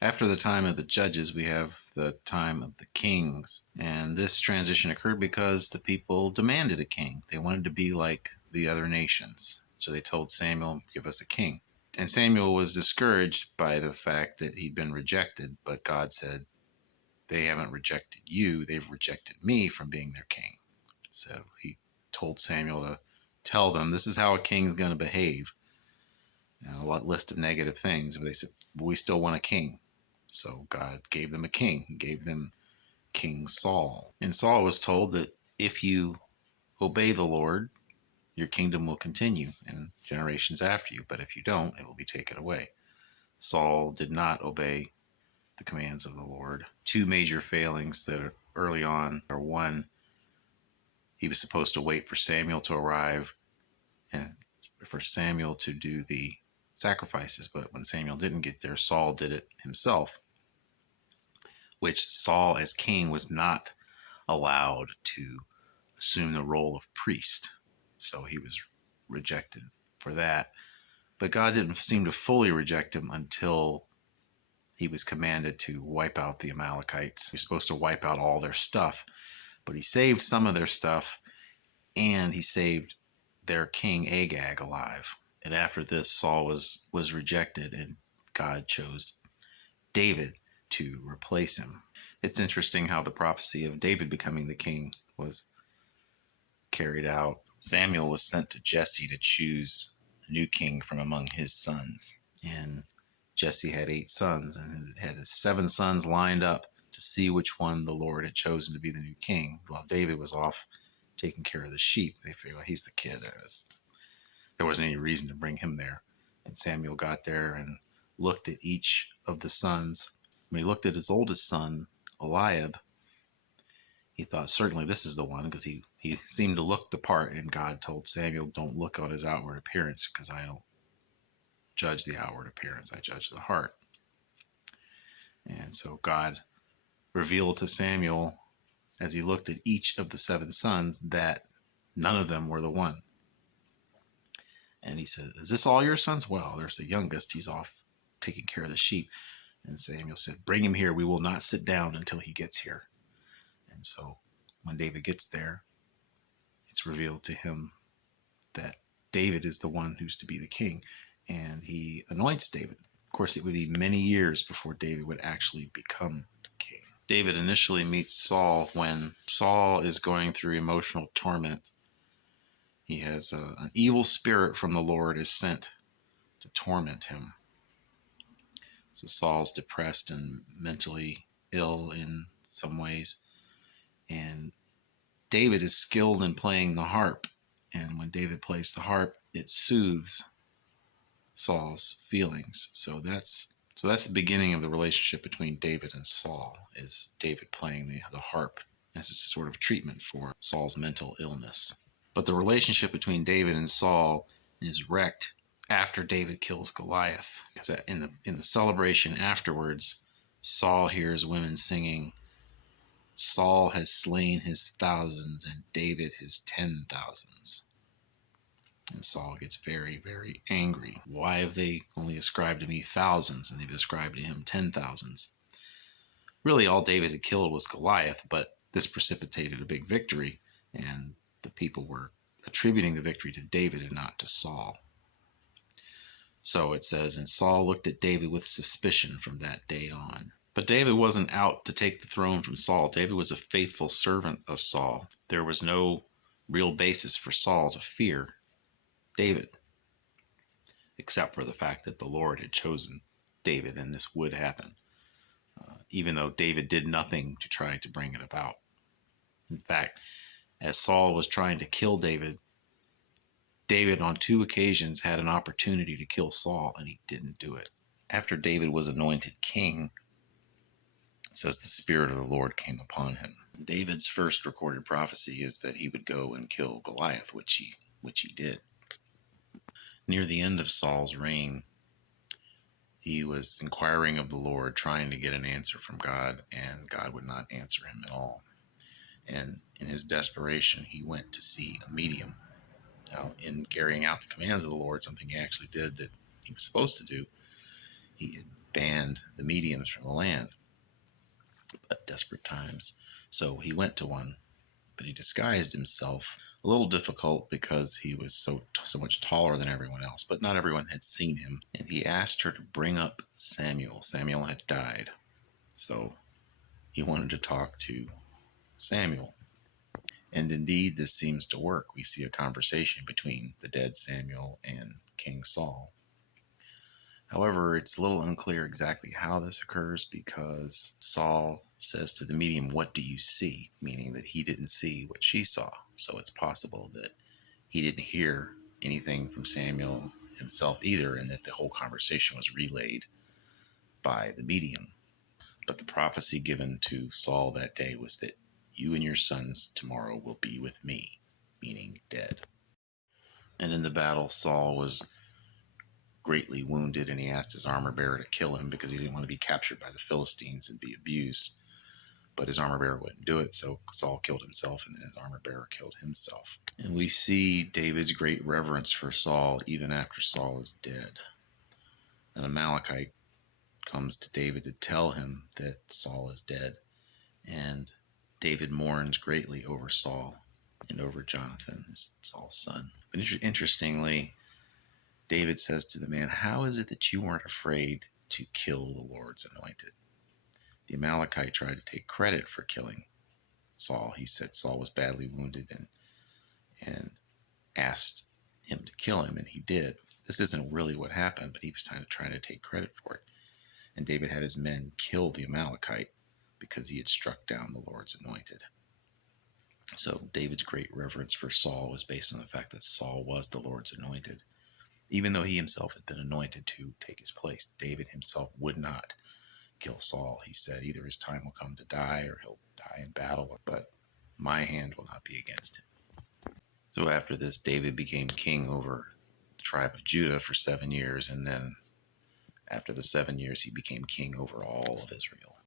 After the time of the judges, we have the time of the kings. And this transition occurred because the people demanded a king. They wanted to be like the other nations. So they told Samuel, give us a king. And Samuel was discouraged by the fact that he'd been rejected, but God said, they haven't rejected you, they've rejected me from being their king. So he told Samuel to tell them this is how a king is going to behave. A lot list of negative things, but they said, we still want a king. So God gave them a king. He gave them King Saul. And Saul was told that if you obey the Lord, your kingdom will continue in generations after you, but if you don't, it will be taken away. Saul did not obey the commands of the Lord. Two major failings that are early on are: one, he was supposed to wait for Samuel to arrive and for Samuel to do the sacrifices, but when Samuel didn't get there, Saul did it himself, which Saul, as king, was not allowed to assume the role of priest. So he was rejected for that. But God didn't seem to fully reject him until he was commanded to wipe out the Amalekites. He was supposed to wipe out all their stuff, but he saved some of their stuff, and he saved their king Agag alive. And after this, Saul was rejected, and God chose David to replace him. It's interesting how the prophecy of David becoming the king was carried out. Samuel was sent to Jesse to choose a new king from among his sons. And Jesse had 8 sons and had his 7 sons lined up to see which one the Lord had chosen to be the new king, while David was off taking care of the sheep. They figured, well, he's the kid. There wasn't any reason to bring him there. And Samuel got there and looked at each of the sons. When he looked at his oldest son, Eliab, he thought, certainly this is the one, because he seemed to look the part. And God told Samuel, don't look on his outward appearance, because I don't judge the outward appearance, I judge the heart. And so God revealed to Samuel, as he looked at each of the 7 sons, that none of them were the one. And he said, is this all your sons? Well, there's the youngest. He's off taking care of the sheep. And Samuel said, bring him here. We will not sit down until he gets here. And so when David gets there, it's revealed to him that David is the one who's to be the king. And he anoints David. Of course, it would be many years before David would actually become king. David initially meets Saul when Saul is going through emotional torment. He has an evil spirit from the Lord is sent to torment him. So Saul's depressed and mentally ill in some ways. And David is skilled in playing the harp. And when David plays the harp, it soothes Saul's feelings. So that's the beginning of the relationship between David and Saul, is David playing the harp as a sort of treatment for Saul's mental illness. But the relationship between David and Saul is wrecked after David kills Goliath, because in the celebration afterwards, Saul hears women singing, Saul has slain his thousands and David his 10,000s. And Saul gets very, very angry. Why have they only ascribed to me thousands and they've ascribed to him 10,000s? Really, all David had killed was Goliath, but this precipitated a big victory, and the people were attributing the victory to David and not to Saul. So it says, and Saul looked at David with suspicion from that day on. But David wasn't out to take the throne from Saul. David was a faithful servant of Saul. There was no real basis for Saul to fear David, except for the fact that the Lord had chosen David and this would happen, even though David did nothing to try to bring it about. In fact, as Saul was trying to kill David, David on 2 occasions had an opportunity to kill Saul, and he didn't do it. After David was anointed king, it says the Spirit of the Lord came upon him. David's first recorded prophecy is that he would go and kill Goliath, which he did. Near the end of Saul's reign, he was inquiring of the Lord, trying to get an answer from God, and God would not answer him at all. And in his desperation, he went to see a medium. Now, in carrying out the commands of the Lord, something he actually did that he was supposed to do, he had banned the mediums from the land at desperate times. So he went to one, but he disguised himself. A little difficult because he was so much taller than everyone else, but not everyone had seen him. And he asked her to bring up Samuel. Samuel had died, so he wanted to talk to Samuel. And indeed, this seems to work. We see a conversation between the dead Samuel and King Saul. However, it's a little unclear exactly how this occurs because Saul says to the medium, "What do you see?" Meaning that he didn't see what she saw. So it's possible that he didn't hear anything from Samuel himself either, and that the whole conversation was relayed by the medium. But the prophecy given to Saul that day was that you and your sons tomorrow will be with me, meaning dead. And in the battle, Saul was greatly wounded, and he asked his armor bearer to kill him because he didn't want to be captured by the Philistines and be abused. But his armor bearer wouldn't do it, so Saul killed himself, and then his armor bearer killed himself. And we see David's great reverence for Saul even after Saul is dead. An Amalekite comes to David to tell him that Saul is dead, and David mourns greatly over Saul and over Jonathan, Saul's son. But interestingly, David says to the man, "How is it that you weren't afraid to kill the Lord's anointed?" The Amalekite tried to take credit for killing Saul. He said Saul was badly wounded and asked him to kill him, and he did. This isn't really what happened, but he was trying to take credit for it. And David had his men kill the Amalekite because he had struck down the Lord's anointed. So David's great reverence for Saul was based on the fact that Saul was the Lord's anointed. Even though he himself had been anointed to take his place, David himself would not kill Saul. He said either his time will come to die or he'll die in battle, but my hand will not be against him. So after this, David became king over the tribe of Judah for 7 years, and then after the 7 years, he became king over all of Israel.